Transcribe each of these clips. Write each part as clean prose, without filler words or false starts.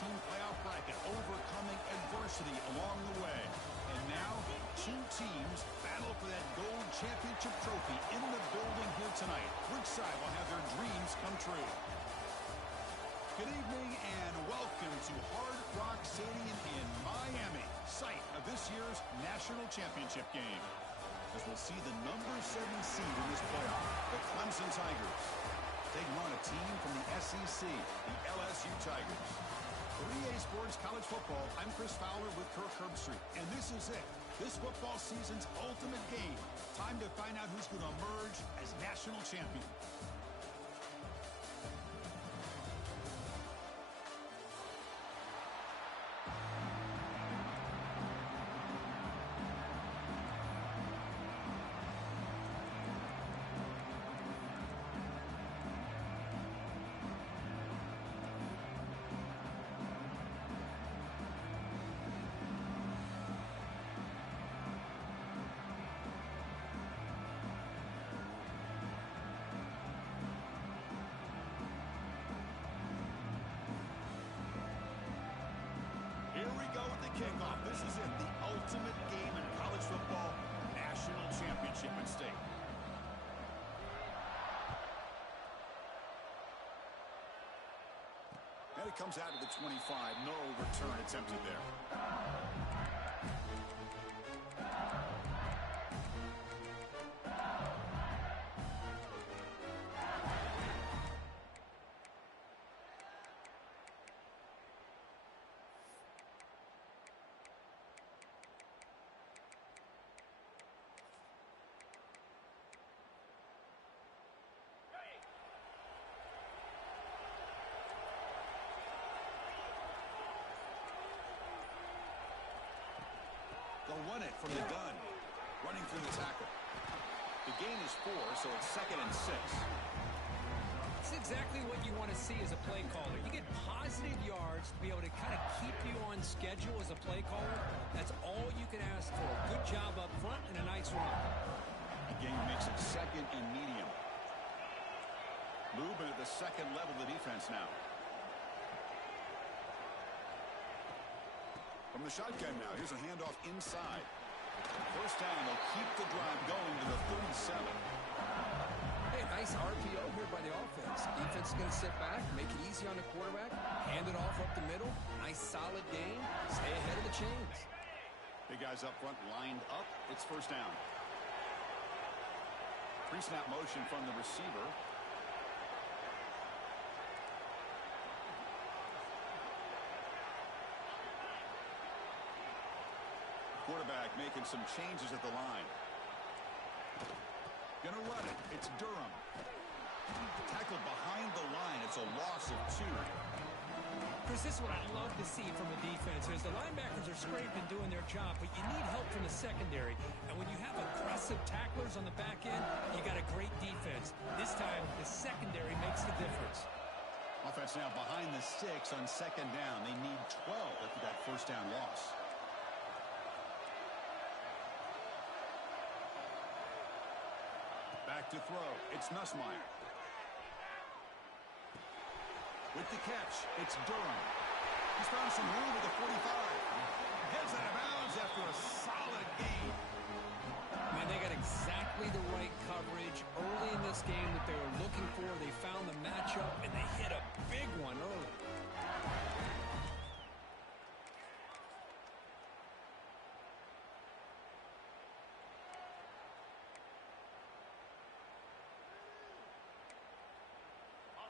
16 playoff bracket, overcoming adversity along the way. And now, two teams battle for that gold championship trophy in the building here tonight. Which side will have their dreams come true? Good evening and welcome to Hard Rock Stadium in Miami, site of this year's national championship game. As we'll see the number 7 seed in this playoff, the Clemson Tigers, taking on a team from the SEC, the LSU Tigers. For EA Sports College Football, I'm Chris Fowler with Kirk Herbstreit, and this is it. This football season's ultimate game. Time to find out who's going to emerge as national champion. Kickoff. This is it, the ultimate game in college football, national championship at stake. And it comes out of the 25. No return attempted there. They'll run it from the gun, running through the tackle. The gain is 4, so it's 2nd and 6. It's exactly what you want to see as a play caller. You get positive yards to be able to kind of keep you on schedule as a play caller. That's all you can ask for. Good job up front and a nice run. The gain makes it 2nd and medium. Movement at the second level of the defense now. From the shotgun now, here's a handoff inside. First down, they'll keep the drive going to the 37. Hey, nice RPO here by the offense. Defense is going to sit back, make it easy on the quarterback, hand it off up the middle. Nice solid game. Stay ahead of the chains. Big guys up front lined up. It's first down. Pre-snap motion from the receiver. Quarterback making some changes at the line. Gonna run it. It's Durham. Tackled behind the line. It's a loss of 2. Chris, this is what I love to see from a defense. Is the linebackers are scraping, doing their job, but you need help from the secondary. And when you have aggressive tacklers on the back end, you got a great defense. This time, the secondary makes the difference. Offense now behind the 6 on 2nd down. They need 12 after that first down loss. Back to throw. It's Nussmeier. With the catch, it's Durham. He's found some room at the 45. Heads out of bounds after a solid game. Man, they got exactly the right coverage early in this game that they were looking for. They found the matchup, and they hit a big one early.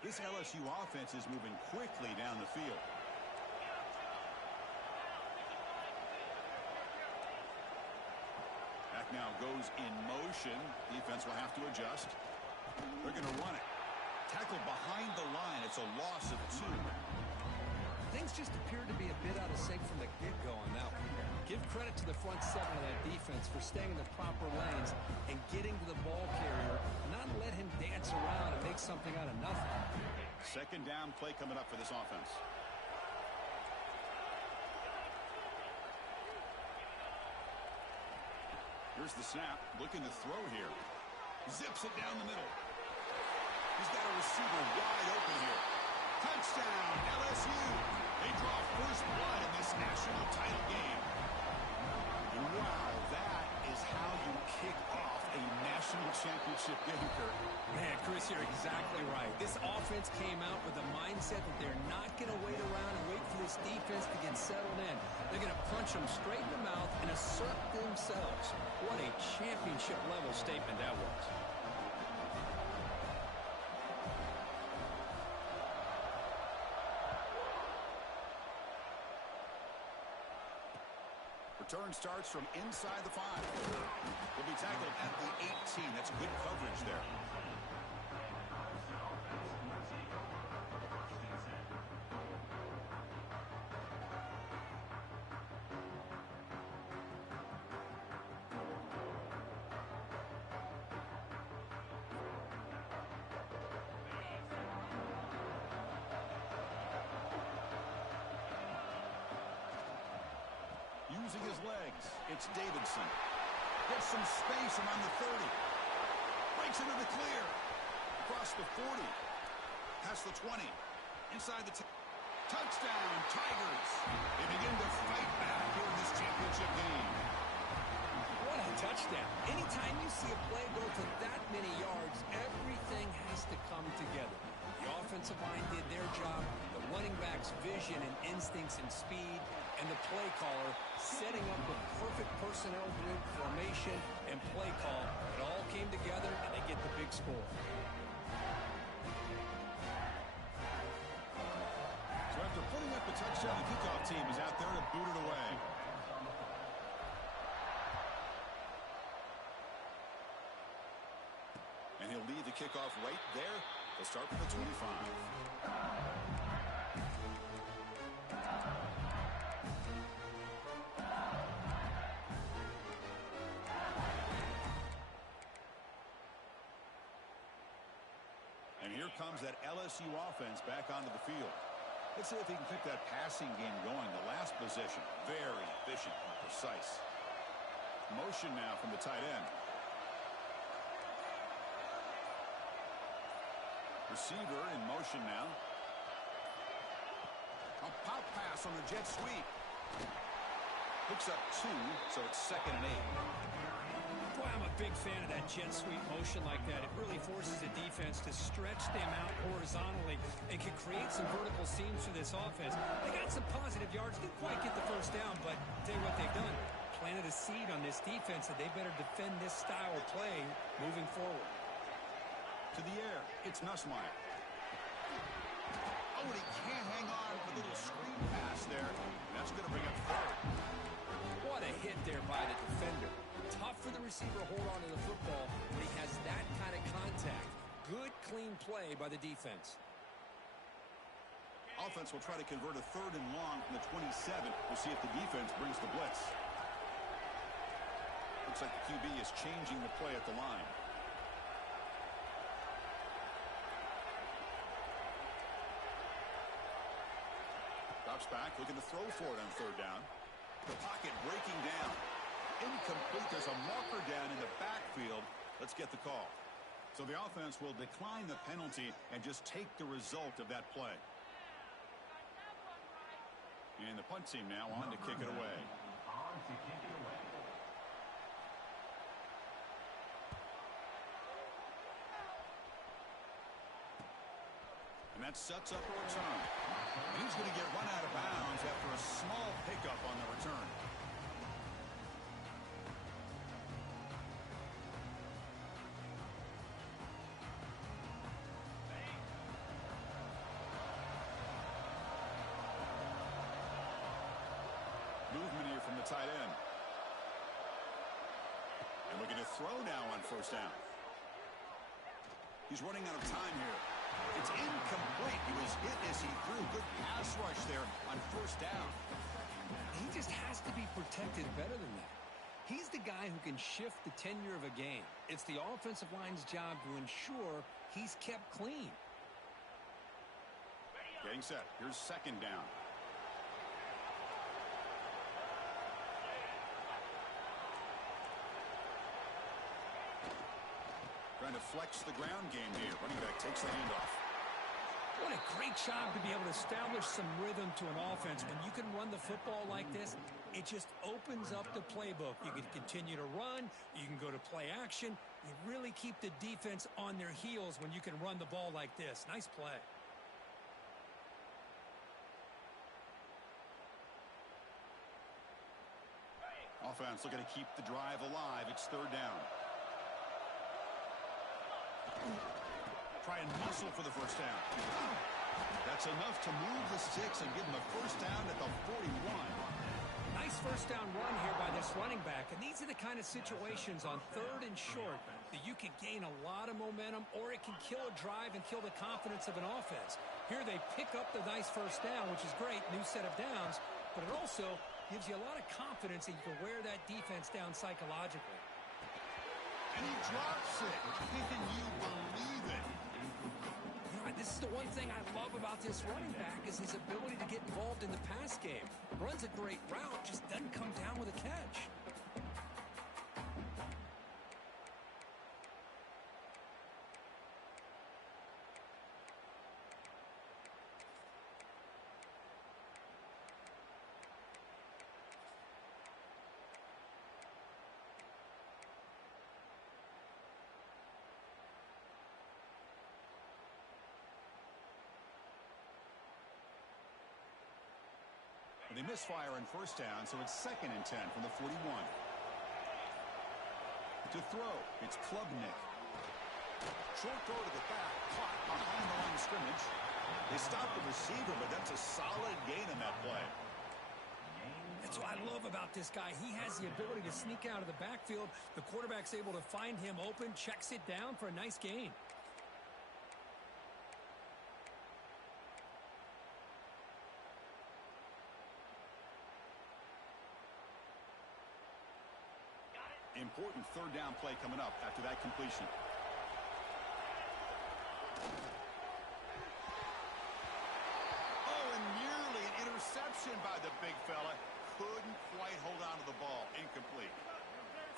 This LSU offense is moving quickly down the field. Back now goes in motion. Defense will have to adjust. They're going to run it. Tackled behind the line. It's a loss of 2. Things just appear to be a bit out of sync from the get-go on that one. Give credit to the front 7 of that defense for staying in the proper lanes and getting to the ball carrier, not let him dance around and make something out of nothing. 2nd down play coming up for this offense. Here's the snap, looking to throw here. Zips it down the middle. He's got a receiver wide open here. Touchdown, LSU. They draw first blood in this national title game. And wow, that is how you kick off a national championship game, Kurt. Man, Chris, you're exactly right. This offense came out with the mindset that they're not going to wait around and wait for this defense to get settled in. They're going to punch them straight in the mouth and assert themselves. What a championship-level statement that was. Return starts from inside the 5. Will be tackled at the 18. That's good coverage there. Using his legs, it's Davidson. Gets some space around the 30. Breaks into the clear. Across the 40. Past the 20. Inside the 10. Touchdown, Tigers. They begin to fight back here in this championship game. What a touchdown. Anytime you see a play go to that many yards, everything has to come together. The offensive line did their job, the running back's vision and instincts and speed, and the play caller setting up the perfect personnel group formation and play call. It all came together, and they get the big score. So after putting up the touchdown, the kickoff team is out there to boot it away. And he'll lead the kickoff right there. They'll start from the 25. And here comes that LSU offense back onto the field. Let's see if he can keep that passing game going. The last possession, very efficient and precise. Motion now from the tight end. Receiver in motion now. A pop pass on the jet sweep. Picks up 2, so it's 2nd and 8. Boy, I'm a big fan of that jet sweep motion like that. It really forces the defense to stretch them out horizontally and can create some vertical seams for this offense. They got some positive yards, didn't quite get the first down, but I'll tell you what they've done. Planted a seed on this defense that they better defend this style of play moving forward. To the air, it's Nussmeier. Oh, and he can't hang on for the little screen pass there. And that's going to bring up 3rd. What a hit there by the defender. Tough for the receiver to hold on to the football when he has that kind of contact. Good, clean play by the defense. Offense will try to convert a 3rd and long from the 27. We'll see if the defense brings the blitz. Looks like the QB is changing the play at the line. Drops back, looking to throw for it on 3rd down. The pocket breaking down. Incomplete. There's a marker down in the backfield. Let's get the call. So the offense will decline the penalty and just take the result of that play. And the punt team now on to kick it away. And that sets up a return. And he's going to get run out of bounds after a small pickup on the return. Movement here from the tight end. And looking to throw now on 1st down. He's running out of time here. It's incomplete. He was hit as he threw. Good pass rush there on 1st down. He just has to be protected better than that. He's the guy who can shift the tenure of a game. It's the offensive line's job to ensure he's kept clean. Getting set. Here's 2nd down. Trying to flex the ground game here. Running back takes the handoff. What a great job to be able to establish some rhythm to an offense. When you can run the football like this, it just opens up the playbook. You can continue to run. You can go to play action. You really keep the defense on their heels when you can run the ball like this. Nice play. Offense looking to keep the drive alive. It's third down. Try and muscle for the first down. That's enough to move the sticks and give them a first down at the 41. Nice first down run here by this running back. And these are the kind of situations on third and short that you can gain a lot of momentum, or it can kill a drive and kill the confidence of an offense. Here they pick up the nice first down, which is great, new set of downs, but it also gives you a lot of confidence that you can wear that defense down psychologically. And he drops it. Can you believe it? This is the one thing I love about this running back is his ability to get involved in the pass game. Runs a great route, just doesn't come down with a catch. They misfire on first down, so it's 2nd and 10 from the 41. To throw, it's Klubnik. Short throw to the back, caught behind the line of scrimmage. They stop the receiver, but that's a solid gain in that play. That's what I love about this guy. He has the ability to sneak out of the backfield. The quarterback's able to find him open, checks it down for a nice gain. Important third down play coming up after that completion. Oh, and nearly an interception by the big fella. Couldn't quite hold on to the ball. Incomplete.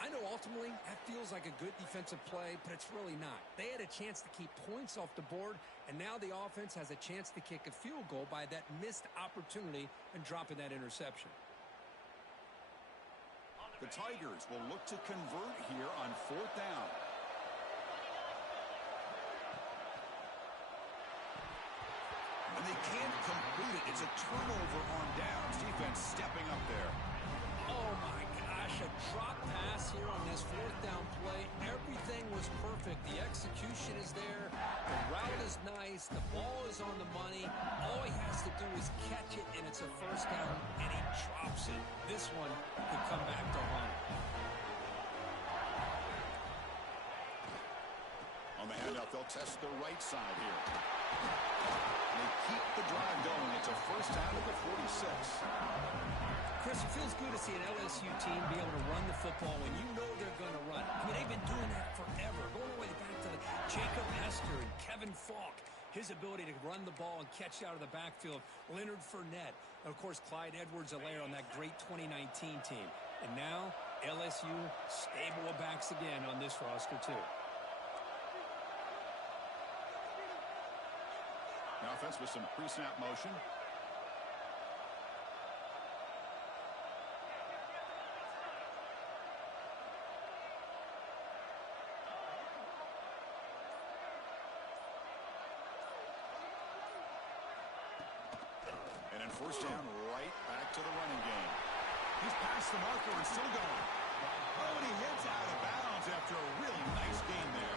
I know ultimately that feels like a good defensive play, but it's really not. They had a chance to keep points off the board, and now the offense has a chance to kick a field goal by that missed opportunity and dropping that interception. The Tigers will look to convert here on 4th down. And they can't complete it. It's a turnover on downs. Defense stepping up there. Oh, my gosh, a drop pass here on this 4th down play. Everything was perfect. The execution is there. The route is nice. The ball is on the money. All he has to do is catch it, and it's a first down, and he drops it. This one could come back to haunt. On the handoff, they'll test the right side here. They keep the drive going. It's a first down at the 46. Chris, it feels good to see an LSU team be able to run the football when you know they're going to run. I mean, they've been doing that forever, going all the way back to Jacob Hester and Kevin Falk. His ability to run the ball and catch out of the backfield. Leonard Fournette. And, of course, Clyde Edwards-Helaire on that great 2019 team. And now, LSU stable of backs again on this roster, too. The offense with some pre-snap motion. And then first down, right back to the running game. He's past the marker and still going. Oh, and he hits out of bounds after a really nice gain there.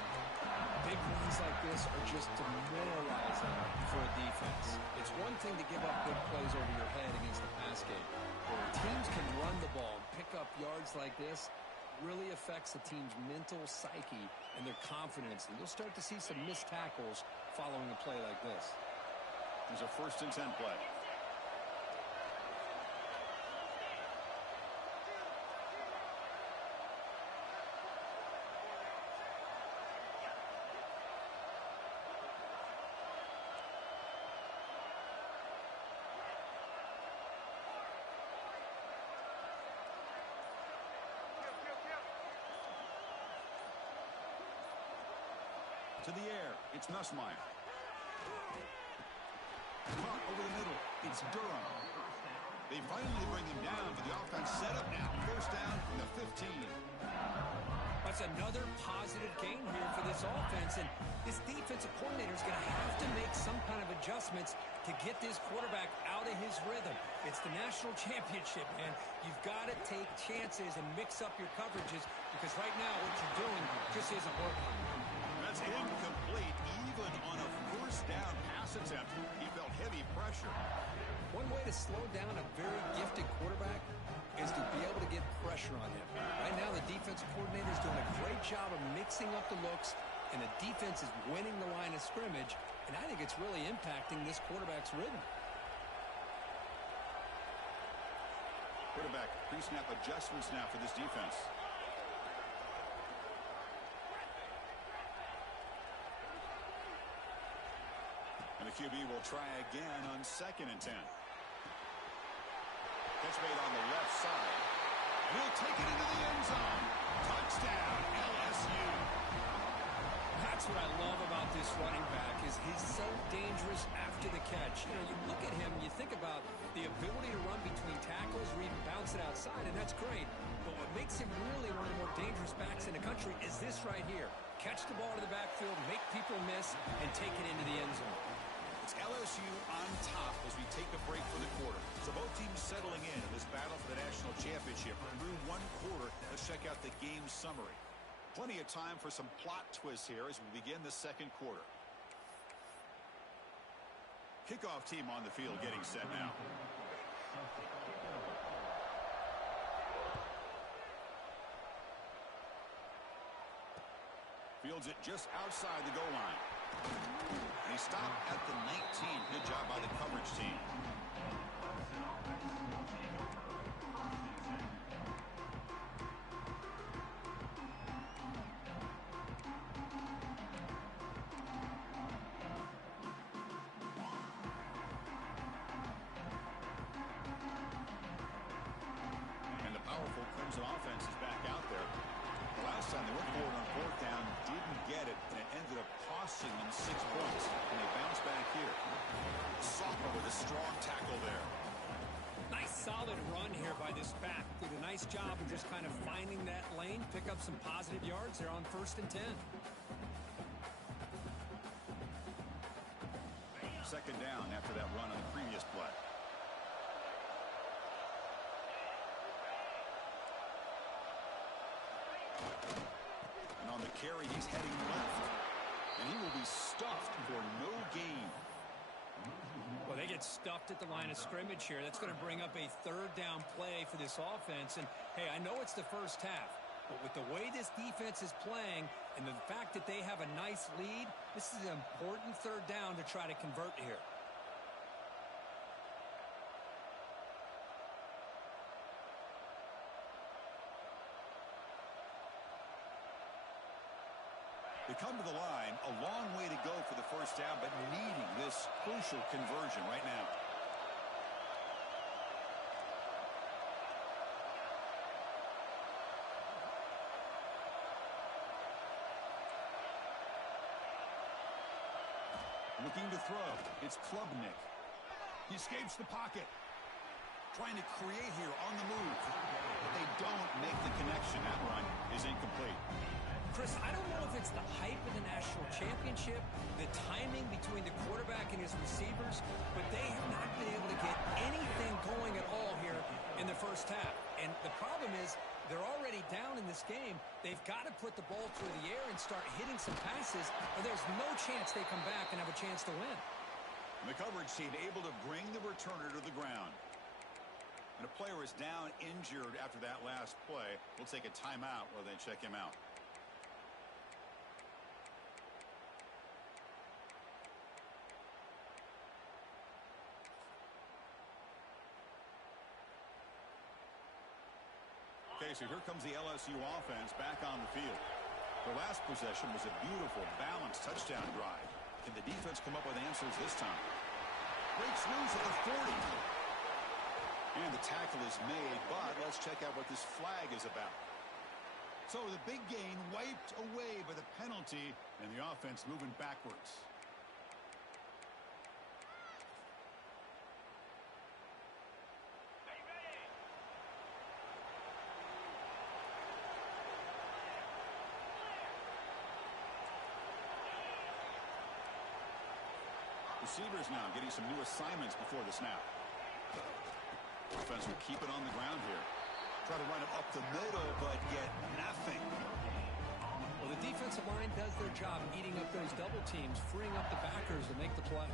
Big runs like this are just demoralizing for a defense. It's one thing to give up good plays over your head against the pass game. But when teams can run the ball and pick up yards like this, really affects the team's mental psyche and their confidence. And you'll start to see some missed tackles following a play like this. There's a 1st and 10 play. To the air, it's Nussmeier. It's Durham. They finally bring him down, but the offense set up now. First down from the 15. That's another positive gain here for this offense, and this defensive coordinator is going to have to make some kind of adjustments to get this quarterback out of his rhythm. It's the national championship, man. You've got to take chances and mix up your coverages because right now what you're doing just isn't working. That's incomplete. Even on a first down pass attempt, he felt heavy pressure. One way to slow down a very gifted quarterback is to be able to get pressure on him. Right now, the defensive coordinator is doing a great job of mixing up the looks, and the defense is winning the line of scrimmage, and I think it's really impacting this quarterback's rhythm. Quarterback pre-snap adjustments now for this defense. And the QB will try again on 2nd and 10. Catch made on the left side. And he'll take it into the end zone. Touchdown, LSU. That's what I love about this running back is he's so dangerous after the catch. You know, you look at him, you think about the ability to run between tackles or even bounce it outside, and that's great. But what makes him really one of the more dangerous backs in the country is this right here. Catch the ball to the backfield, make people miss, and take it into the end zone. It's LSU on top as we take a break for the quarter. So both teams settling in this battle for the national championship. Through one quarter, let's check out the game summary. Plenty of time for some plot twists here as we begin the second quarter. Kickoff team on the field getting set now. Fields it just outside the goal line. And he stopped at the 19. Good job by the coverage team. And the powerful Crimson offense is back out there. The last time they went forward on 4th down, didn't get it, and it ended up costing them 6 points. And they bounce back here. Soccer with a strong tackle there. Nice solid run here by this back. Did a nice job of just kind of finding that lane, pick up some positive yards there on 1st and 10. 2nd down after that run on the previous play. And on the carry, he's heading left. And he will be stuffed for no gain. Well, they get stuffed at the line of scrimmage here. That's going to bring up a 3rd down play for this offense. And, hey, I know it's the first half, but with the way this defense is playing and the fact that they have a nice lead, this is an important 3rd down to try to convert here. They come to the line, a long way to go for the first down, but needing this crucial conversion right now. Looking to throw. It's Klubnik. He escapes the pocket. Trying to create here on the move. But they don't make the connection. That run is incomplete. Chris, I don't know if it's the hype of the national championship, the timing between the quarterback and his receivers, but they have not been able to get anything going at all here in the first half. And the problem is they're already down in this game. They've got to put the ball through the air and start hitting some passes, or there's no chance they come back and have a chance to win. And the coverage team able to bring the returner to the ground. And a player is down injured after that last play. We'll take a timeout while they check him out. Okay, so here comes the LSU offense back on the field. The last possession was a beautiful, balanced touchdown drive. Can the defense come up with answers this time? Breaks loose at the 40. And the tackle is made, but let's check out what this flag is about. So the big gain wiped away by the penalty, and the offense moving backwards. Receivers now getting some new assignments before the snap. Offense will keep it on the ground here. Try to run it up the middle, but get nothing. Well, the defensive line does their job eating up those double teams, freeing up the backers to make the play.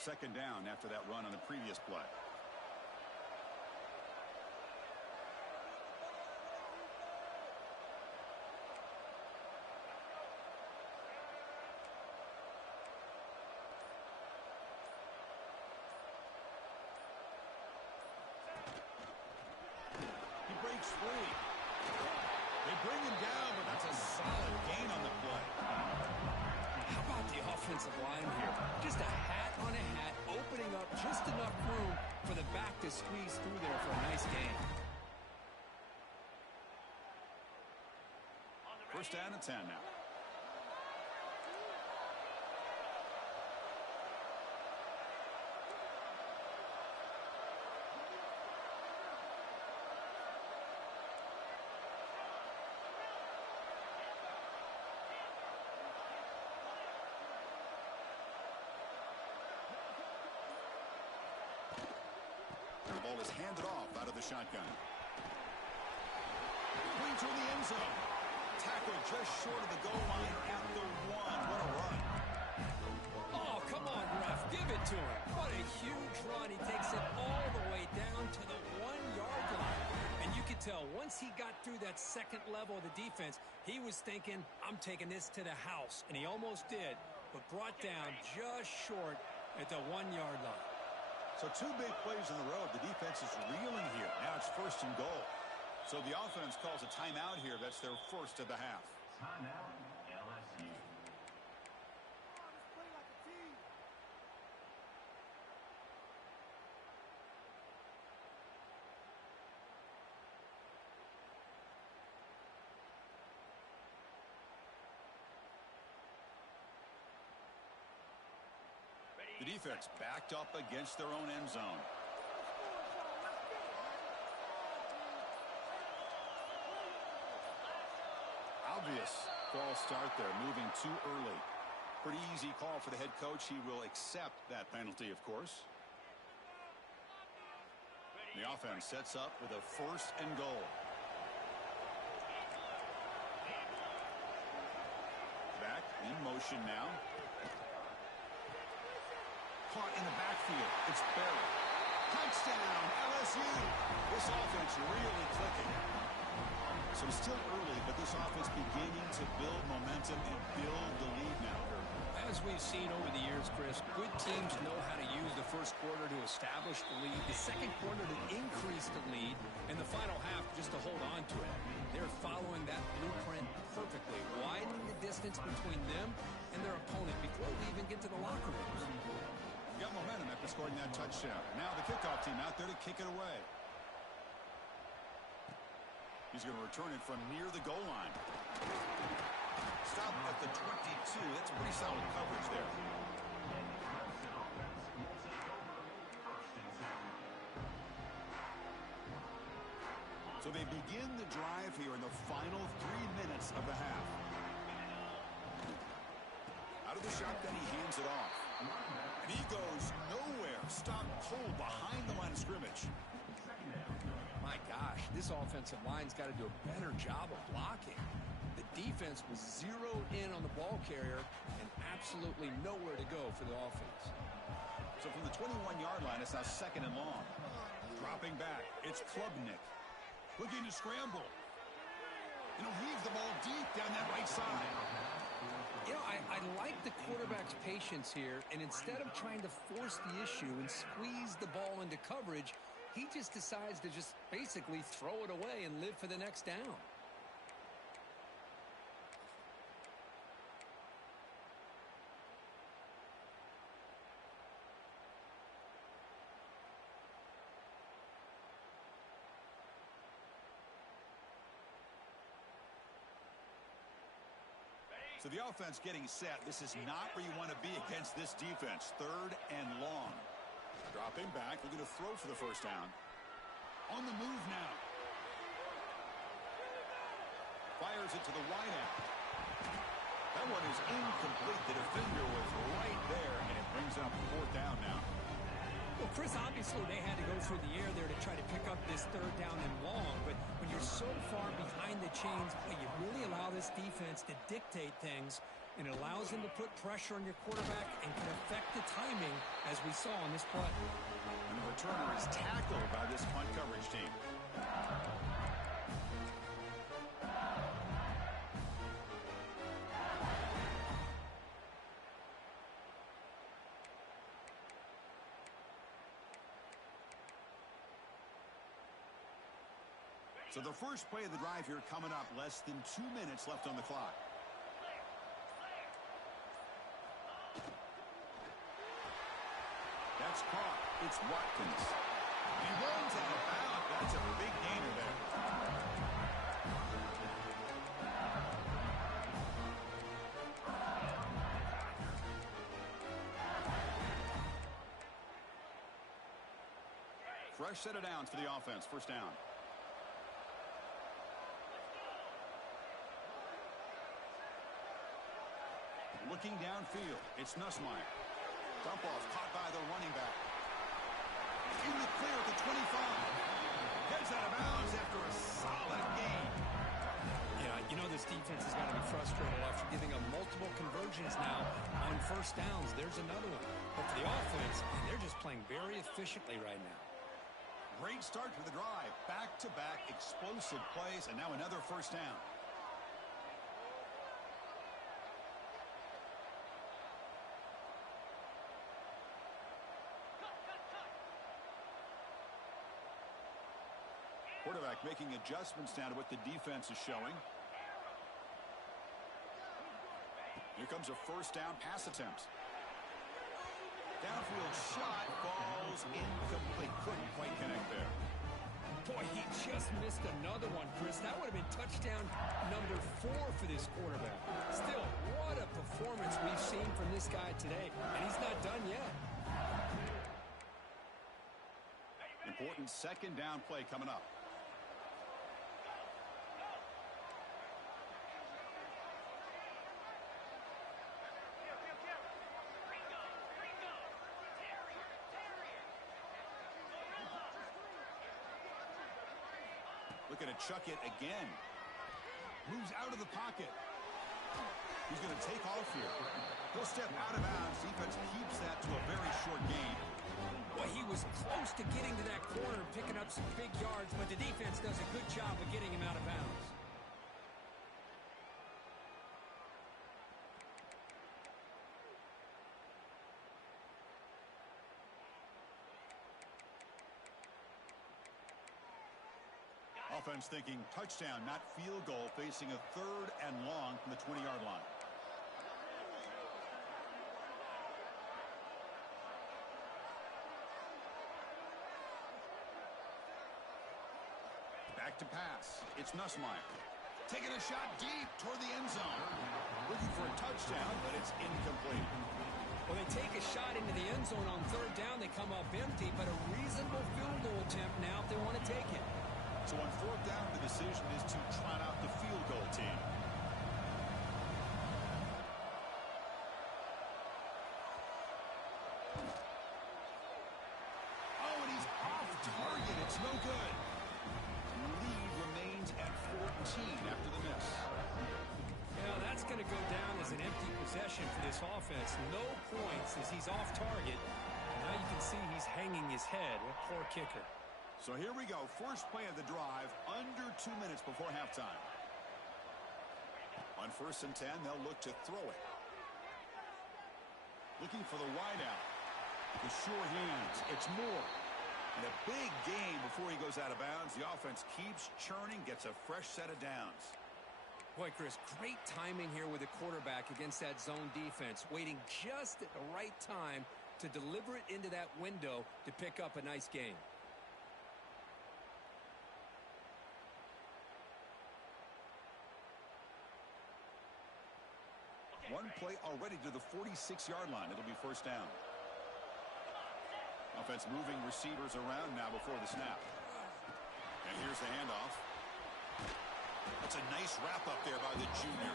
Second down after that run on the previous play. He breaks free. They bring him down, but that's a solid gain on the play. How about the offensive line here? Just a hat on a hat, opening up just enough room for the back to squeeze through there for a nice gain. First down and 10 now. The ball is handed off out of the shotgun. Going to the end zone. Tackle just short of the goal line at the 1. What a run. Oh, come on, ref. Give it to him. What a huge run. He takes it all the way down to the 1-yard line. And you could tell once he got through that second level of the defense, he was thinking, I'm taking this to the house. And he almost did, but brought down just short at the 1-yard line. So 2 big plays in a row. The defense is reeling here. Now it's first and goal. So the offense calls a timeout here. That's their first of the half. Timeout, LSU. The defense backed up against their own end zone. Obvious false start there, moving too early. Pretty easy call for the head coach. He will accept that penalty, of course. The offense sets up with a first and goal. Back in motion now. Caught in the backfield. It's Barry. Touchdown, LSU. This offense really clicking. So it's still early, but this offense beginning to build momentum and build the lead now. As we've seen over the years, Chris, good teams know how to use the first quarter to establish the lead, the second quarter to increase the lead, and the final half just to hold on to it. They're following that blueprint perfectly, widening the distance between them and their opponent before we even get to the locker rooms. Got momentum after scoring that touchdown. Now the kickoff team out there to kick it away. He's going to return it from near the goal line. Stop at the 22. That's pretty solid coverage there. So they begin the drive here in the final 3 minutes of the half. Out of the shotgun, he hands it off. And he goes nowhere. Stop cold behind the line of scrimmage. My gosh, this offensive line's got to do a better job of blocking. The defense was zeroed in on the ball carrier and absolutely nowhere to go for the offense. So from the 21-yard line, it's now second and long. Dropping back, it's Klubnik. Looking to scramble. And he'll heave the ball deep down that right side. You know, I like the quarterback's patience here, and instead of trying to force the issue and squeeze the ball into coverage, he just decides to just basically throw it away and live for the next down. So the offense getting set. This is not where you want to be against this defense. Third and long. Dropping back, looking to throw for the first down. On the move now. Fires it to the wideout. That one is incomplete. The defender was right there, and it brings up fourth down now. Well, Chris, obviously they had to go through the air there to try to pick up this third down and long, but when you're so far behind the chains, you really allow this defense to dictate things, and it allows them to put pressure on your quarterback and can affect the timing, as we saw on this play. And the returner is tackled by this punt coverage team. So the first play of the drive here coming up, less than 2 minutes left on the clock. That's caught. It's Watkins. He runs out of bounds. That's a big gainer there. Fresh set of downs for the offense. First down. Looking downfield, it's Nussmeier. Dump off caught by the running back. In the clear at the 25. Heads out of bounds after a solid gain. Yeah, you know this defense has got to be frustrated after giving up multiple conversions now on first downs. There's another one. But for the offense, they're just playing very efficiently right now. Great start for the drive. Back-to-back explosive plays, and now another first down. Quarterback making adjustments now to what the defense is showing. Here comes a first down pass attempt. Downfield shot falls incomplete. Couldn't quite connect there. Boy, he just missed another one, Chris. That would have been touchdown number 4 for this quarterback. Still, what a performance we've seen from this guy today, and he's not done yet. Important second down play coming up. Looking to chuck it again. Moves out of the pocket. He's going to take off here. He'll step out of bounds. Defense keeps that to a very short gain. Well, he was close to getting to that corner and picking up some big yards, but the defense does a good job of getting him out of bounds. Offense thinking touchdown, not field goal, facing a third and long from the 20-yard line. Back to pass. It's Nussmeier. Taking a shot deep toward the end zone. Looking for a touchdown, but it's incomplete. Well, they take a shot into the end zone on third down. They come up empty, but a reasonable field goal attempt now if they want to take it. So on fourth down, the decision is to trot out the field goal team. Oh, and he's off target. It's no good. Lead remains at 14 after the miss. Yeah, that's going to go down as an empty possession for this offense. No points as he's off target. Now you can see he's hanging his head. What poor kicker. So here we go. First play of the drive, under 2 minutes before halftime. On 1st and 10, they'll look to throw it. Looking for the wideout. The sure hands. It's Moore. And a big gain before he goes out of bounds. The offense keeps churning, gets a fresh set of downs. Boy, Chris, great timing here with the quarterback against that zone defense. Waiting just at the right time to deliver it into that window to pick up a nice gain. One play already to the 46-yard line. It'll be first down. Offense moving receivers around now before the snap. And here's the handoff. That's a nice wrap up there by the junior.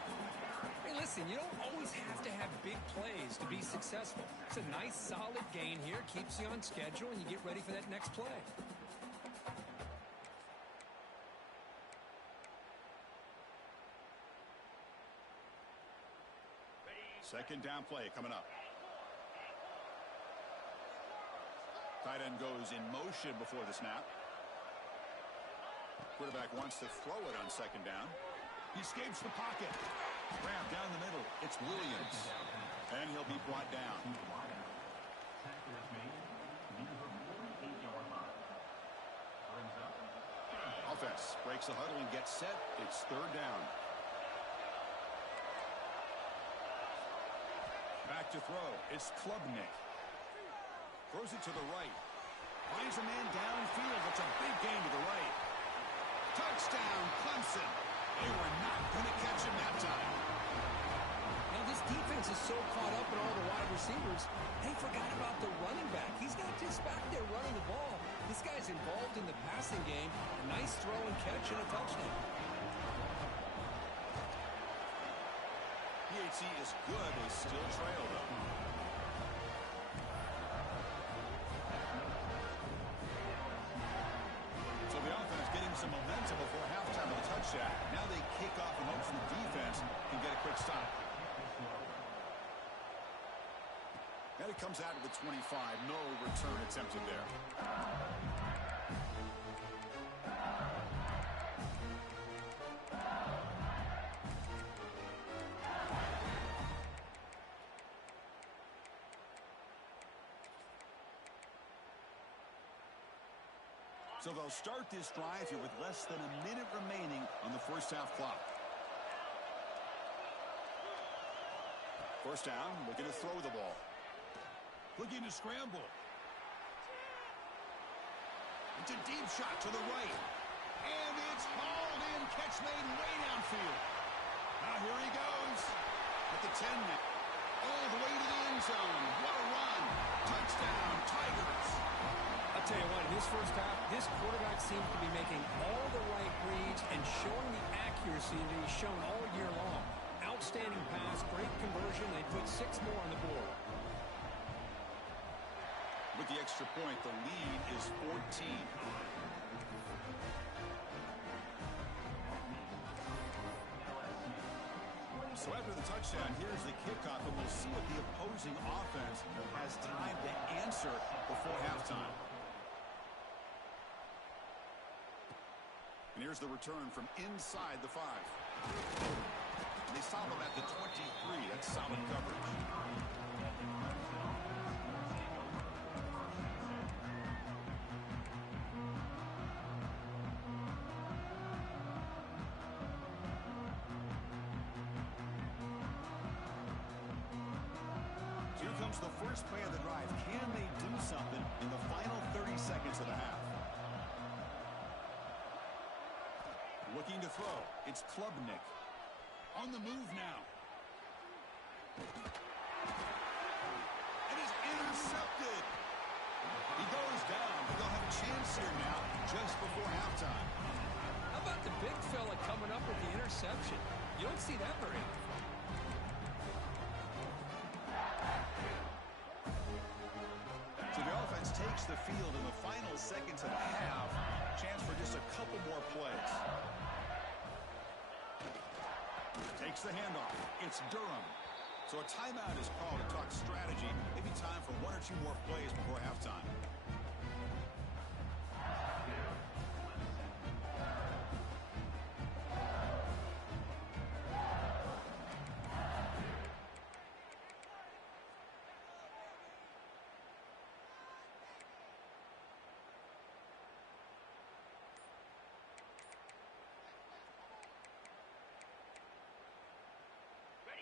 Hey, listen, you don't always have to have big plays to be successful. It's a nice, solid gain here. Keeps you on schedule, and you get ready for that next play. Second down play coming up. Tight end goes in motion before the snap. Quarterback wants to throw it on second down. He escapes the pocket. Grab down the middle. It's Williams. And he'll be brought down. Offense breaks the huddle and gets set. It's third down. Back to throw. It's Klubnik. Throws it to the right. Finds a man downfield. It's a big gain to the right. Touchdown, Clemson. They were not going to catch him that time. Now, this defense is so caught up in all the wide receivers, they forgot about the running back. He's not just back there running the ball. This guy's involved in the passing game. A nice throw and catch and a touchdown. PHC is good. They still trail, though. So the offense getting some momentum before halftime of the touchdown. Now they kick off and hopes the defense can get a quick stop. And it comes out of the 25. No return attempted there. So they'll start this drive here with less than a minute remaining on the first half clock. First down, looking to throw the ball. Looking to scramble. It's a deep shot to the right. And it's hauled in. Catch made way downfield. Now here he goes. At the 10 now. All the way to the end zone. What a run. Touchdown, Tigers. I'll tell you what, in this first half, this quarterback seems to be making all the right reads and showing the accuracy that he's shown all year long. Outstanding pass, great conversion. They put 6 more on the board. With the extra point, the lead is 14. So after the touchdown, here's the kickoff, and we'll see what the opposing offense has time to answer before halftime. And here's the return from inside the 5. They stop him at the 23. That's solid coverage. Here comes the first play of the drive. Can they do something in the final 30 seconds of the half? Looking to throw. It's Klubnik. On the move now. And he's intercepted. He goes down, but they'll have a chance here now just before halftime. How about the big fella coming up with the interception? You don't see that very often. So the offense takes the field in the final seconds of the half. Chance for just a couple more plays. Takes the handoff. It's Durham. So a timeout is called to talk strategy. Maybe time for 1 or 2 more plays before halftime.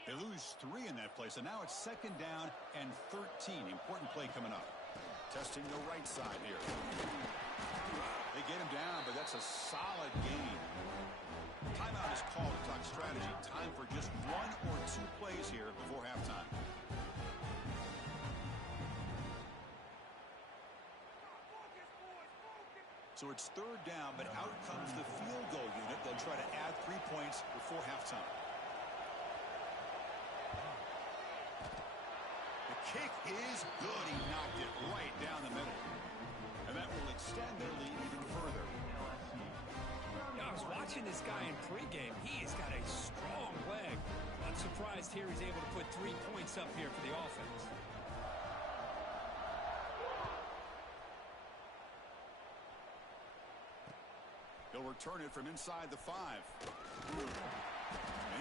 They lose 3 in that play, so now it's second down and 13. Important play coming up. Testing the right side here. They get him down, but that's a solid gain. Timeout is called to talk strategy. Time for just 1 or 2 plays here before halftime. So it's third down, but out comes the field goal unit. They'll try to add 3 points before halftime. The kick is good. He knocked it right down the middle. And that will extend their lead even further. I was watching this guy in pregame. He has got a strong leg. Not surprised here he's able to put 3 points up here for the offense. He'll return it from inside the 5. And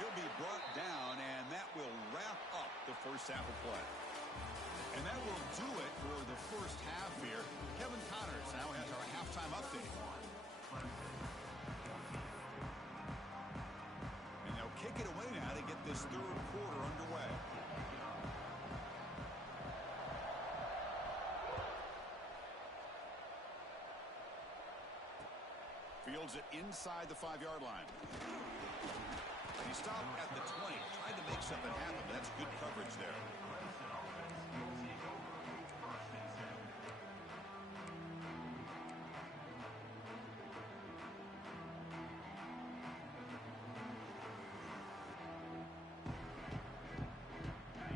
he'll be brought down, and that will wrap up the first half of play. And that will do it for the first half here. Kevin Connors now has our halftime update. And they'll kick it away now to get this third quarter underway. Fields it inside the 5-yard line. And he stopped at the 20, trying to make something happen, but that's good coverage there.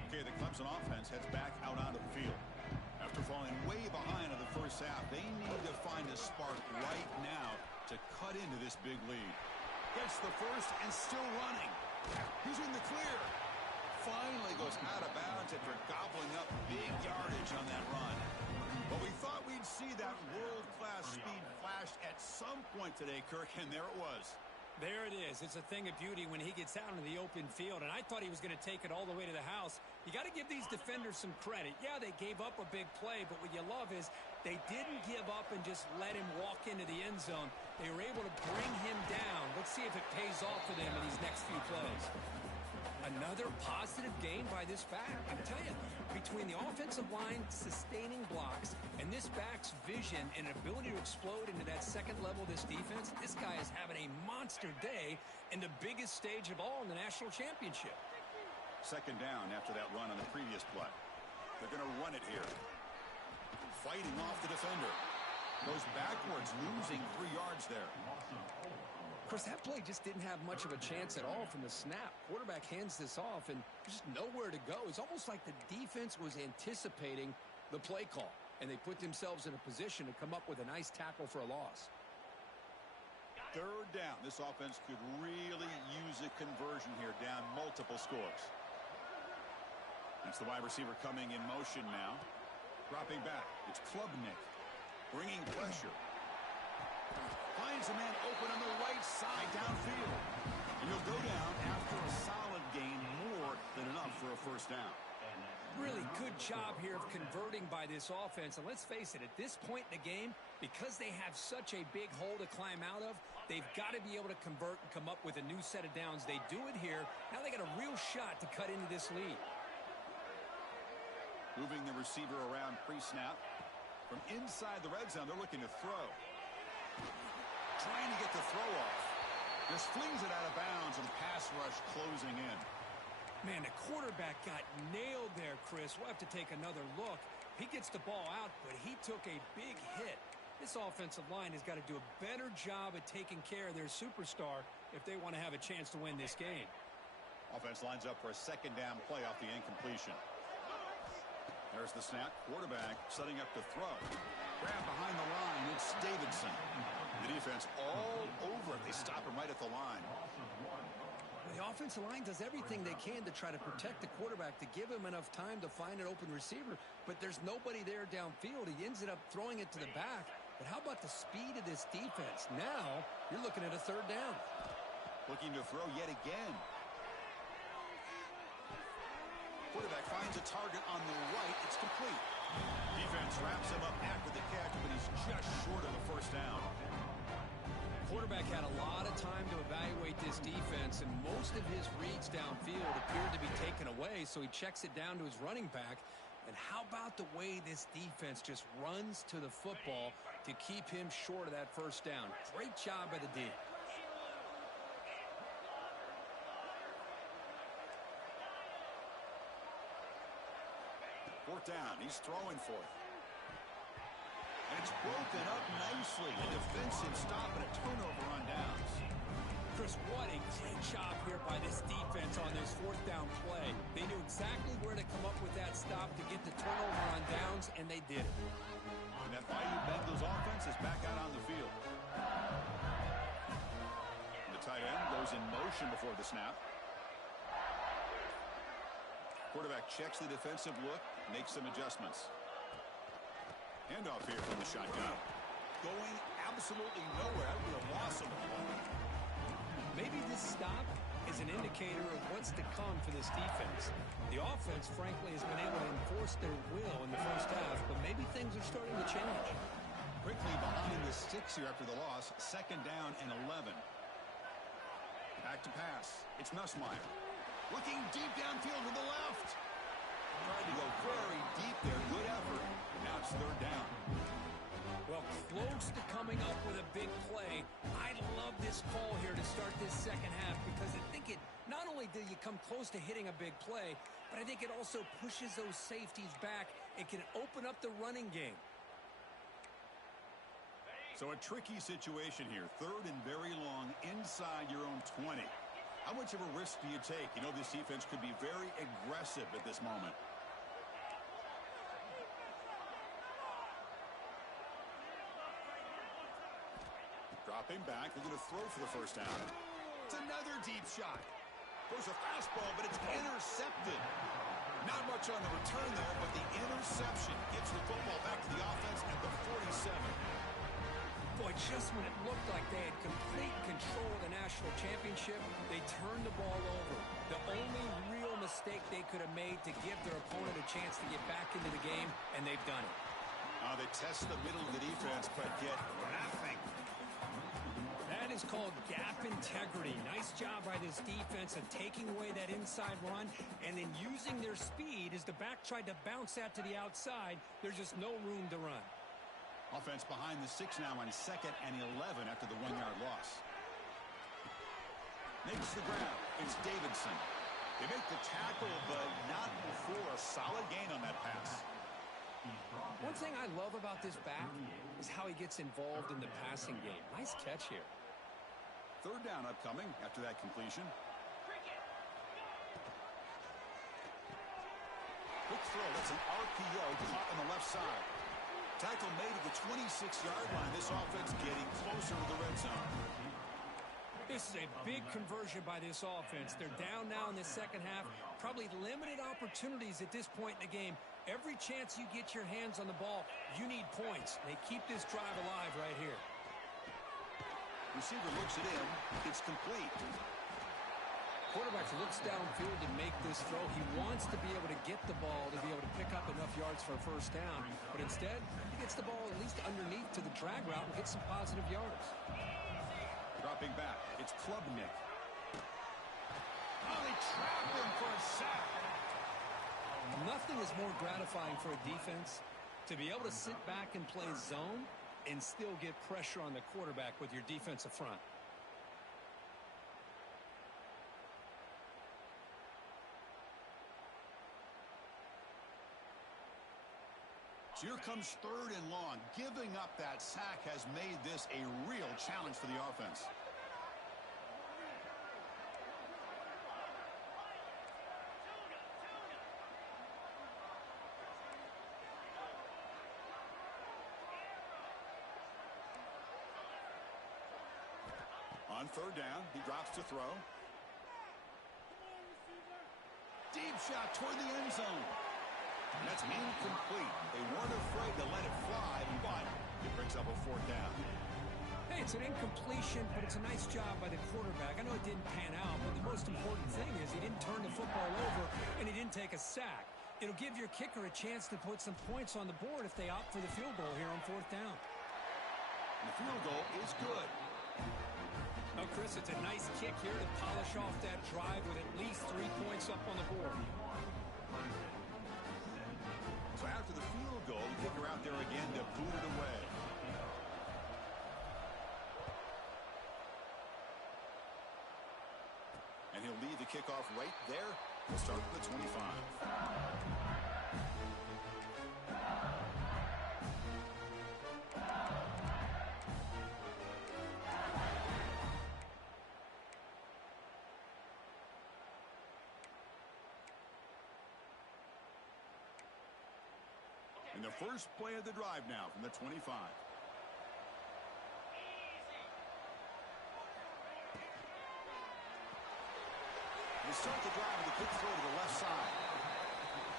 Okay, the Clemson offense heads back out onto the field. After falling way behind in the first half, they need to find a spark right now to cut into this big lead. Gets the first and still running. He's in the clear. Finally goes out of bounds after gobbling up big yardage on that run. But we thought we'd see that world-class speed flash at some point today, Kirk, and there it was. There it is. It's a thing of beauty when he gets out into the open field, and I thought he was going to take it all the way to the house. You got to give these defenders some credit. Yeah, they gave up a big play, but what you love is they didn't give up and just let him walk into the end zone. They were able to bring him down. Let's see if it pays off for them in these next few plays. Another positive gain by this back. I'm telling you, between the offensive line sustaining blocks and this back's vision and ability to explode into that second level of this defense, this guy is having a monster day in the biggest stage of all in the national championship. Second down after that run on the previous play. They're going to run it here. Fighting off the defender. Goes backwards, losing 3 yards there. Of course, that play just didn't have much of a chance at all from the snap. Quarterback hands this off, and there's just nowhere to go. It's almost like the defense was anticipating the play call, and they put themselves in a position to come up with a nice tackle for a loss. Third down. This offense could really use a conversion here, down multiple scores. It's the wide receiver coming in motion now. Dropping back. It's Klubnik. Bringing pressure. Finds a man open on the right side downfield. And he'll go down after a solid gain, more than enough for a first down. Really good job here of converting by this offense. And let's face it, at this point in the game, because they have such a big hole to climb out of, they've got to be able to convert and come up with a new set of downs. They do it here. Now they got a real shot to cut into this lead. Moving the receiver around pre-snap. From inside the red zone, they're looking to throw. Trying to get the throw off. Just flings it out of bounds, and pass rush closing in. Man, the quarterback got nailed there, Chris. We'll have to take another look. He gets the ball out, but he took a big hit. This offensive line has got to do a better job at taking care of their superstar if they want to have a chance to win this game. Offense lines up for a second down play off the incompletion. There's the snap. Quarterback setting up to throw. Grab behind the line. It's Davidson. The defense all over it. They stop him right at the line. The offensive line does everything they can to try to protect the quarterback, to give him enough time to find an open receiver, but there's nobody there downfield. He ends up throwing it to the back. But how about the speed of this defense? Now you're looking at a third down. Looking to throw yet again. Quarterback finds a target on the right. It's complete. Defense wraps him up after the catch, but he's just short of the first down. Quarterback had a lot of time to evaluate this defense, and most of his reads downfield appeared to be taken away, so he checks it down to his running back. And how about the way this defense just runs to the football to keep him short of that first down? Great job by the D. Fourth down. He's throwing for it. And It's broken up nicely. A defensive stop and a turnover on downs. Chris, what a great job here by this defense on this fourth down play. They knew exactly where to come up with that stop to get the turnover on downs, and they did it. And that Bayou Bengals offense is back out on the field. The tight end goes in motion before the snap. Quarterback checks the defensive look, makes some adjustments. Handoff here from the shotgun. Going absolutely nowhere after the loss of the ball. Maybe this stop is an indicator of what's to come for this defense. The offense, frankly, has been able to enforce their will in the first half, but maybe things are starting to change. Quickly behind the sticks here after the loss. Second down and 11. Back to pass. It's Nussmeier. Looking deep downfield to the left. Tried to go very deep there. Good effort. Now it's third down. Well, close to coming up with a big play. I love this call here to start this second half because I think it not only do you come close to hitting a big play, but I think it also pushes those safeties back. It can open up the running game. So a tricky situation here. Third and very long inside your own 20. How much of a risk do you take? You know this defense could be very aggressive at this moment. Dropping back, they're going to throw for the first down. It's another deep shot. Goes a fastball, but it's intercepted. Not much on the return there, but the interception gets the football back to the offense at the 47. Boy, just when it looked like they had complete control of the national championship, they turned the ball over. The only real mistake they could have made to give their opponent a chance to get back into the game, and they've done it. They test the middle of the defense, but get nothing. That is called gap integrity. Nice job by this defense of taking away that inside run and then using their speed as the back tried to bounce that to the outside. There's just no room to run. Offense behind the 6 now on 2nd and 11 after the 1-yard loss. Makes the grab. It's Davidson. They make the tackle, but not before a solid gain on that pass. One thing I love about this back is how he gets involved in the passing game. Nice catch here. Third down upcoming after that completion. Quick throw. That's an RPO caught on the left side. Tackle made at the 26-yard line. This offense getting closer to the red zone. This is a big conversion by this offense. They're down now in the second half. Probably limited opportunities at this point in the game. Every chance you get your hands on the ball, you need points. They keep this drive alive right here. Receiver looks it in. It's complete. Quarterback looks downfield to make this throw. He wants to be able to get the ball to be able to pick up enough yards for a first down. But instead, he gets the ball at least underneath to the drag route and gets some positive yards. Dropping back. It's Klubnik. Oh, they trap him for a sack. Nothing is more gratifying for a defense to be able to sit back and play zone and still get pressure on the quarterback with your defensive front. So here comes third and long. Giving up that sack has made this a real challenge for the offense. On third down, he drops to throw. Deep shot toward the end zone. That's incomplete. They weren't afraid to let it fly, but it brings up a fourth down. Hey, it's an incompletion, but it's a nice job by the quarterback. I know it didn't pan out, but the most important thing is he didn't turn the football over, and he didn't take a sack. It'll give your kicker a chance to put some points on the board if they opt for the field goal here on fourth down. And the field goal is good. Oh, Chris, it's a nice kick here to polish off that drive with at least 3 points up on the board. So after the field goal, the kicker out there again to boot it away. And he'll lead the kickoff right there. We'll start with the 25. And the first play of the drive now from the 25. They start the drive with a quick throw to the left side.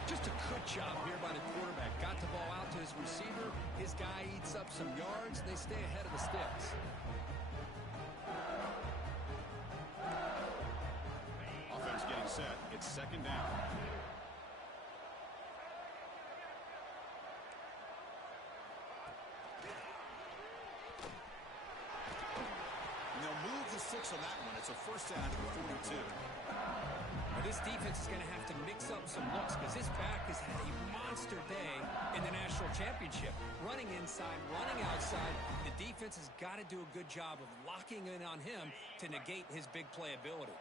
Just a good job here by the quarterback. Got the ball out to his receiver. His guy eats up some yards. They stay ahead of the sticks. Offense getting set. It's second down. And they'll move the 6 on that one. It's a first down at the 42. Now, this defense is going to have to mix up some looks because this back has had a monster day in the national championship. Running inside, running outside. The defense has got to do a good job of locking in on him to negate his big play ability.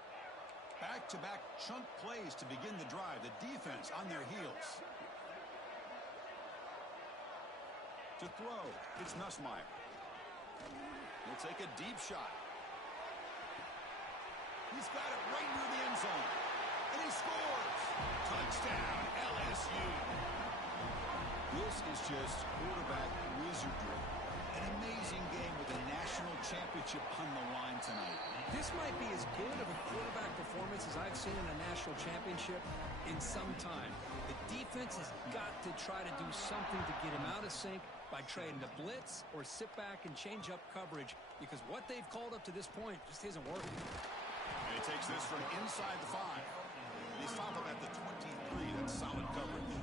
Back-to-back chunk plays to begin the drive. The defense on their heels. To throw, it's Nussmeier. He'll take a deep shot. He's got it right near the end zone. And he scores. Touchdown, LSU. This is just quarterback wizardry. An amazing game with a national championship on the line tonight. This might be as good of a quarterback performance as I've seen in a national championship in some time. The defense has got to try to do something to get him out of sync by trading the blitz or sit back and change up coverage because what they've called up to this point just isn't working. And he takes this from inside the 5. And they stop him at the 23. That's solid coverage.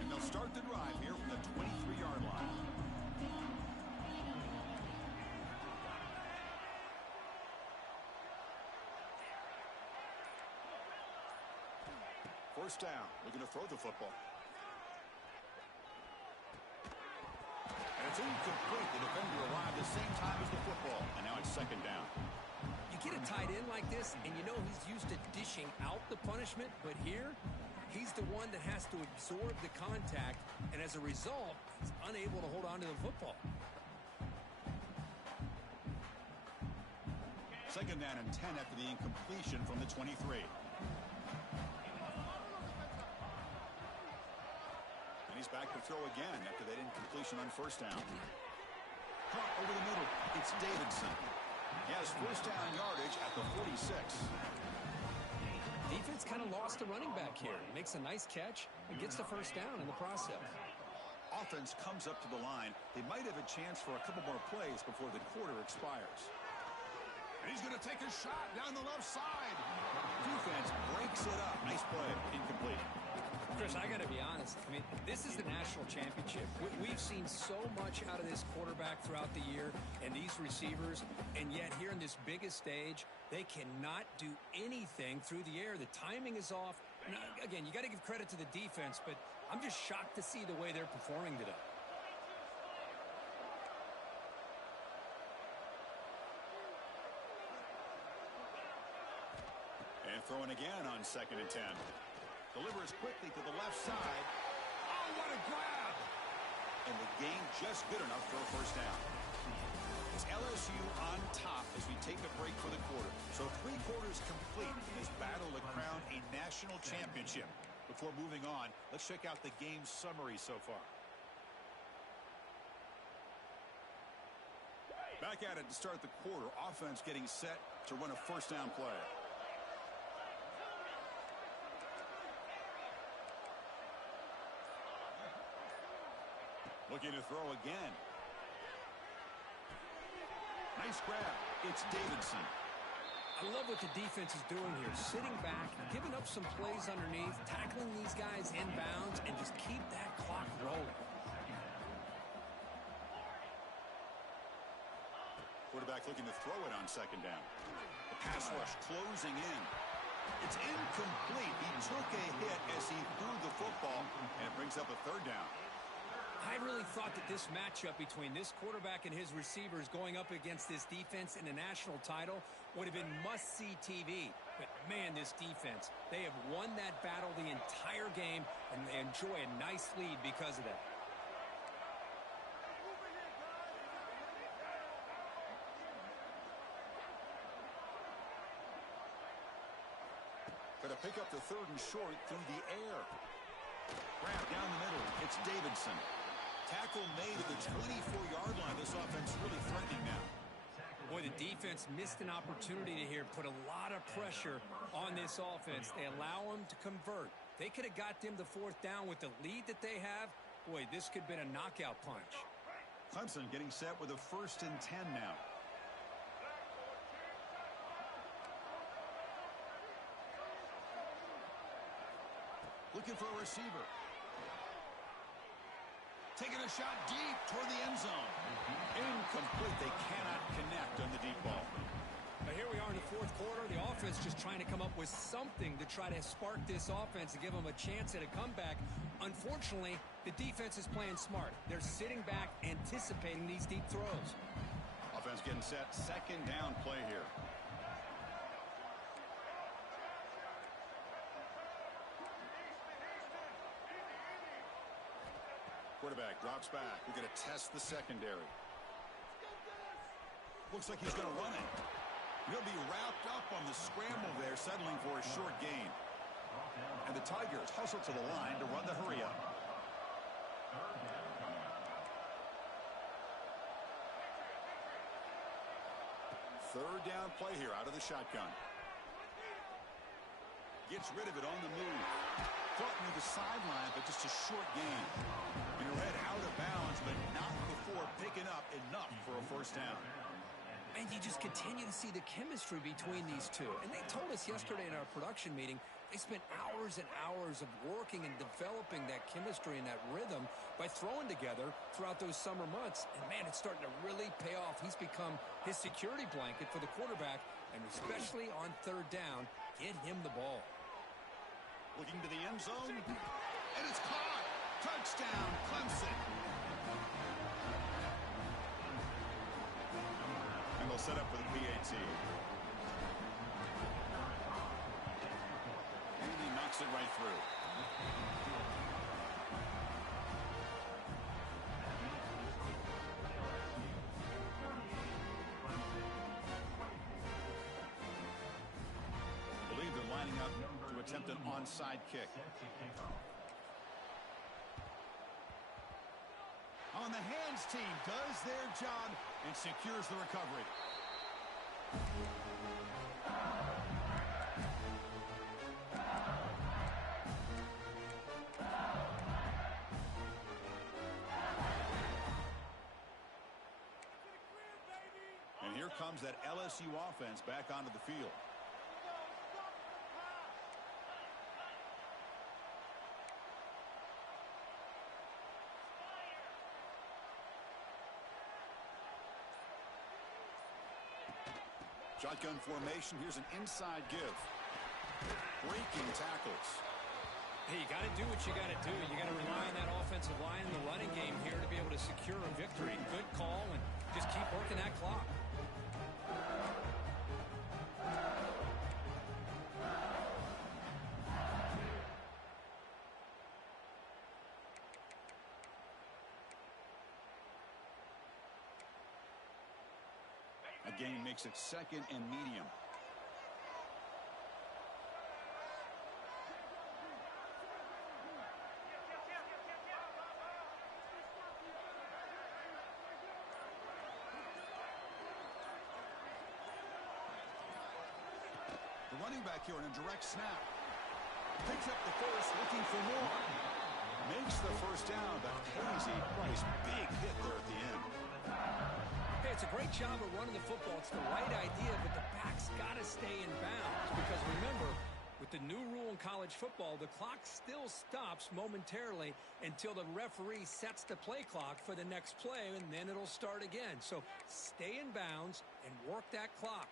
And they'll start the drive here from the 23-yard line. First down, looking to throw the football. And it's incomplete. The defender arrived the same time as the football. And now it's second down. You get a tight end like this, and you know he's used to dishing out the punishment, but here, he's the one that has to absorb the contact, and as a result, he's unable to hold on to the football. Second down and 10 after the incompletion from the 23. He's back to throw again after that incompletion on first down. Caught over the middle. It's Davidson. He has first down yardage at the 46. Defense kind of lost a running back here. Makes a nice catch and gets the first down in the process. Offense comes up to the line. They might have a chance for a couple more plays before the quarter expires. And he's going to take a shot down the left side. Defense breaks it up. Nice play. Incomplete. Chris, I got to be honest. I mean, this is the national championship. We've seen so much out of this quarterback throughout the year and these receivers, and yet here in this biggest stage, they cannot do anything through the air. The timing is off. And again, you got to give credit to the defense, but I'm just shocked to see the way they're performing today. And throwing again on second and 10. Delivers quickly to the left side. Oh, what a grab! And the gain just good enough for a first down. It's LSU on top as we take a break for the quarter. So 3 quarters complete in this battle to crown a national championship. Before moving on, let's check out the game summary so far. Back at it to start the quarter. Offense getting set to run a first down play. Looking to throw again. Nice grab. It's Davidson. I love what the defense is doing here. Sitting back, giving up some plays underneath, tackling these guys inbounds, and just keep that clock rolling. Quarterback looking to throw it on second down. The pass rush closing in. It's incomplete. He took a hit as he threw the football, and it brings up a third down. I really thought that this matchup between this quarterback and his receivers going up against this defense in a national title would have been must-see TV. But, man, this defense, they have won that battle the entire game, and they enjoy a nice lead because of that. Going to pick up the 3rd and short through the air. Grab down the middle. It's Davidson. Tackle made at the 24-yard line. This offense really threatening now. Boy, the defense missed an opportunity to here put a lot of pressure on this offense. They allow them to convert. They could have got them the 4th down with the lead that they have. Boy, this could have been a knockout punch. Clemson getting set with a 1st and 10 now. Looking for a receiver. Taking a shot deep toward the end zone. Incomplete. They cannot connect on the deep ball. But here we are in the 4th quarter. The offense just trying to come up with something to try to spark this offense and give them a chance at a comeback. Unfortunately, the defense is playing smart. They're sitting back, anticipating these deep throws. Offense getting set. 2nd down play here. Quarterback drops back. We're going to test the secondary. Looks like he's going to run it. He'll be wrapped up on the scramble there, settling for a short gain. And the Tigers hustle to the line to run the hurry up. 3rd down play here out of the shotgun. Gets rid of it on the move. Caught near the sideline, but just a short gain. And read out of bounds, but not before picking up enough for a 1st down. And you just continue to see the chemistry between these two. And they told us yesterday in our production meeting, they spent hours and hours of working and developing that chemistry and that rhythm by throwing together throughout those summer months. And, man, it's starting to really pay off. He's become his security blanket for the quarterback, and especially on 3rd down, get him the ball. Looking to the end zone, and it's caught. Touchdown, Clemson. And they'll set up for the PAT. And he knocks it right through. I believe they're lining up to attempt an onside kick. On the hands team does their job and secures the recovery. And here comes that LSU offense back onto the field. Shotgun formation. Here's an inside give. Breaking tackles. Hey, you got to do what you got to do. You got to rely on that offensive line in the running game here to be able to secure a victory. Good call, and just keep working that clock. Gain makes it 2nd and medium. The running back here in a direct snap. Picks up the 1st, looking for more. Makes the 1st down, but Hazy Price, big hit there at the end. Hey, it's a great job of running the football. It's the right idea, but the back's got to stay in bounds. Because remember, with the new rule in college football, the clock still stops momentarily until the referee sets the play clock for the next play, and then it'll start again. So stay in bounds and work that clock.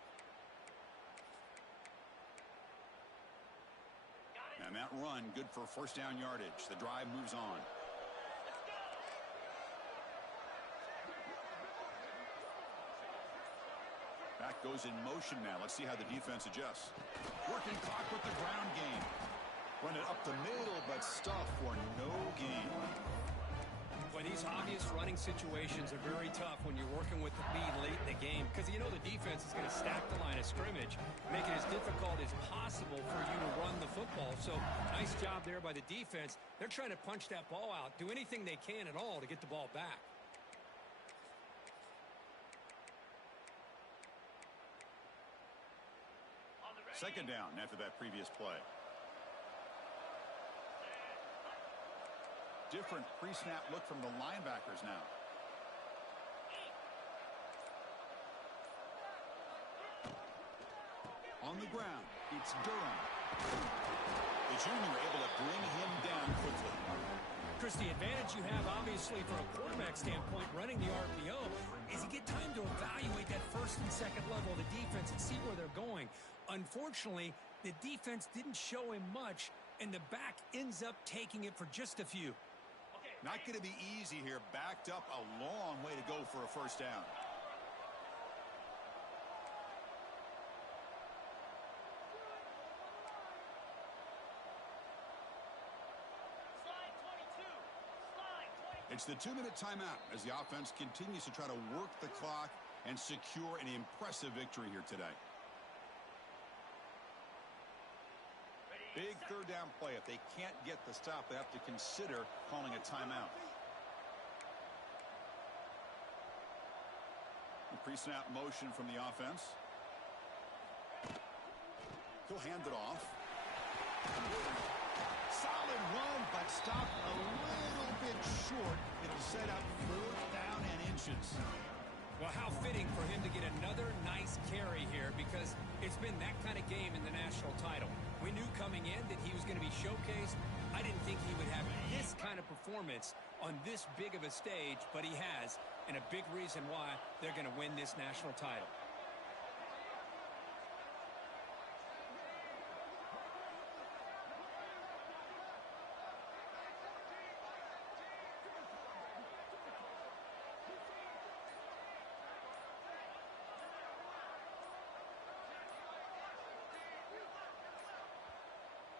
And that run, good for 1st down yardage. The drive moves on. Back goes in motion now. Let's see how the defense adjusts. Working clock with the ground game. Run it up the middle, but stuff for no gain. Well, these obvious running situations are very tough when you're working with the lead late in the game because you know the defense is going to stack the line of scrimmage, make it as difficult as possible for you to run the football. So nice job there by the defense. They're trying to punch that ball out, do anything they can at all to get the ball back. Second down after that previous play. Different pre-snap look from the linebackers now. On the ground, it's Durham. The junior able to bring him down quickly. Chris, the advantage you have, obviously, from a quarterback standpoint, running the RPO, is you get time to evaluate that first and second level of the defense and see where they're going. Unfortunately, the defense didn't show him much, and the back ends up taking it for just a few. Not going to be easy here. Backed up a long way to go for a first down. It's the 2-minute timeout as the offense continues to try to work the clock and secure an impressive victory here today. Big third down play. If they can't get the stop, they have to consider calling a timeout. Pre-snap motion from the offense. He'll hand it off. Solid run, but stopped a little bit short. It'll set up 4th down and inches. Well, how fitting for him to get another nice carry here because it's been that kind of game in the national title. We knew coming in that he was going to be showcased. I didn't think he would have this kind of performance on this big of a stage, but he has, and a big reason why they're going to win this national title.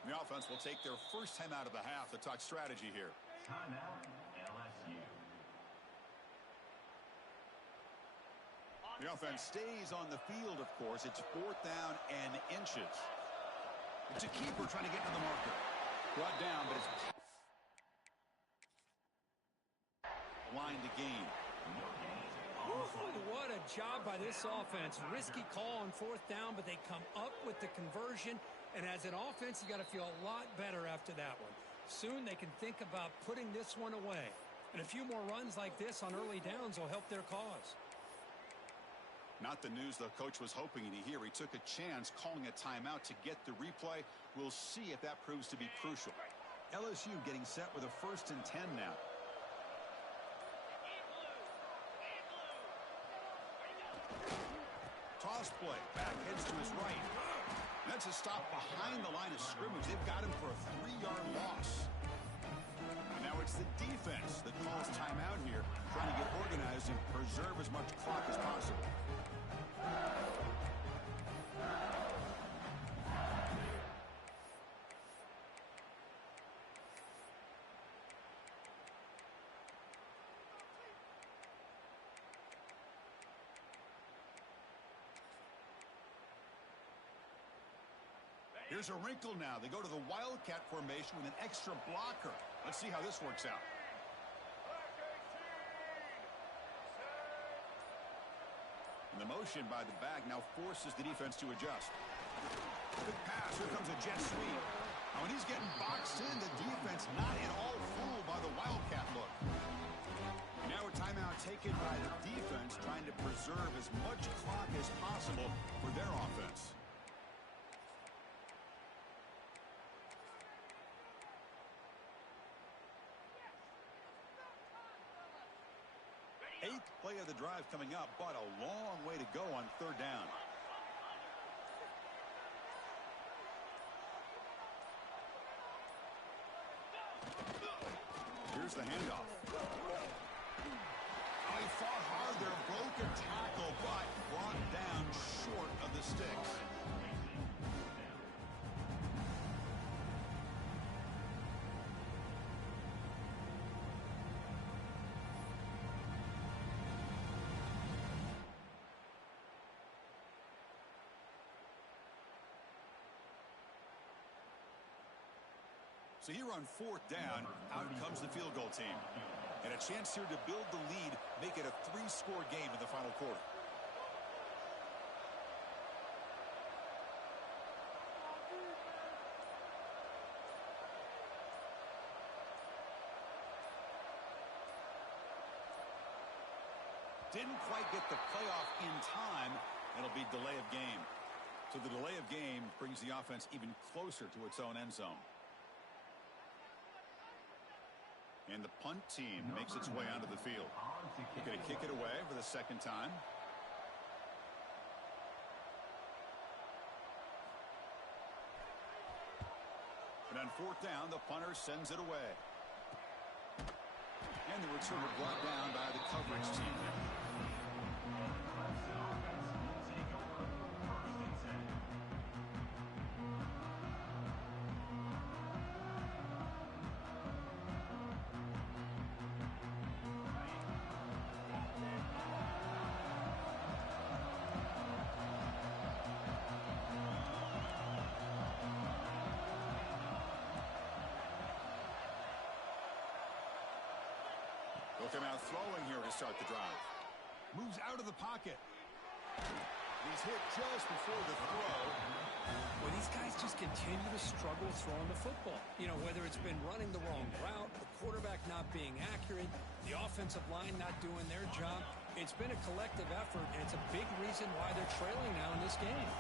The offense will take their first time out of the half to talk strategy here. Timeout, LSU. The offense stays on the field, of course. It's 4th down and inches. It's a keeper trying to get to the marker. Brought down, but it's line to gain. What a job by this offense. Risky call on 4th down, but they come up with the conversion. And as an offense, you got to feel a lot better after that one. Soon they can think about putting this one away. And a few more runs like this on early downs will help their cause. Not the news the coach was hoping to hear. He took a chance calling a timeout to get the replay. We'll see if that proves to be crucial. LSU getting set with a 1st and 10 now. Toss play. Back heads to his right. That's a stop behind the line of scrimmage. They've got him for a 3-yard loss. Now it's the defense that calls timeout here, trying to get organized and preserve as much clock as possible. Here's a wrinkle now. They go to the Wildcat formation with an extra blocker. Let's see how this works out. And the motion by the back now forces the defense to adjust. Good pass. Here comes a jet sweep. Now when he's getting boxed in, the defense not at all fooled by the Wildcat look. Now a timeout taken by the defense, trying to preserve as much clock as possible for their offense. 8th play of the drive coming up, but a long way to go on 3rd down. Here's the handoff. Oh, he fought hard there, broke a tackle, but brought down short of the sticks. So here on 4th down, out comes the field goal team. And a chance here to build the lead, make it a 3-score game in the final quarter. Didn't quite get the playoff in time. It'll be delay of game. So the delay of game brings the offense even closer to its own end zone. And the punt team makes its way onto the field. They're going to kick it away for the second time. And on 4th down, the punter sends it away. And the returner brought down by the coverage team. They'll come out throwing here to start the drive. Moves out of the pocket. He's hit just before the throw. Well, these guys just continue to struggle throwing the football. You know, whether it's been running the wrong route, the quarterback not being accurate, the offensive line not doing their job. It's been a collective effort, and it's a big reason why they're trailing now in this game.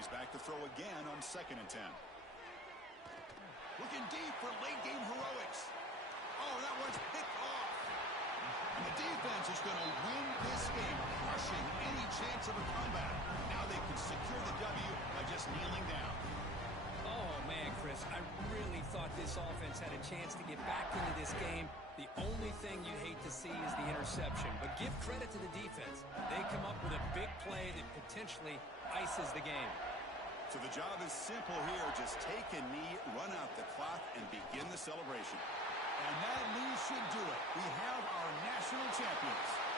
He's back to throw again on 2nd and 10. Looking deep for late game heroics. Oh, that one's picked off. And the defense is going to win this game, crushing any chance of a comeback. Now they can secure the W by just kneeling down. Oh, man, Chris, I really thought this offense had a chance to get back into this game. The only thing you hate to see is the interception. But give credit to the defense. They come up with a big play that potentially ices the game. So the job is simple here. Just take a knee, run out the clock, and begin the celebration. And that knee should do it. We have our national champions.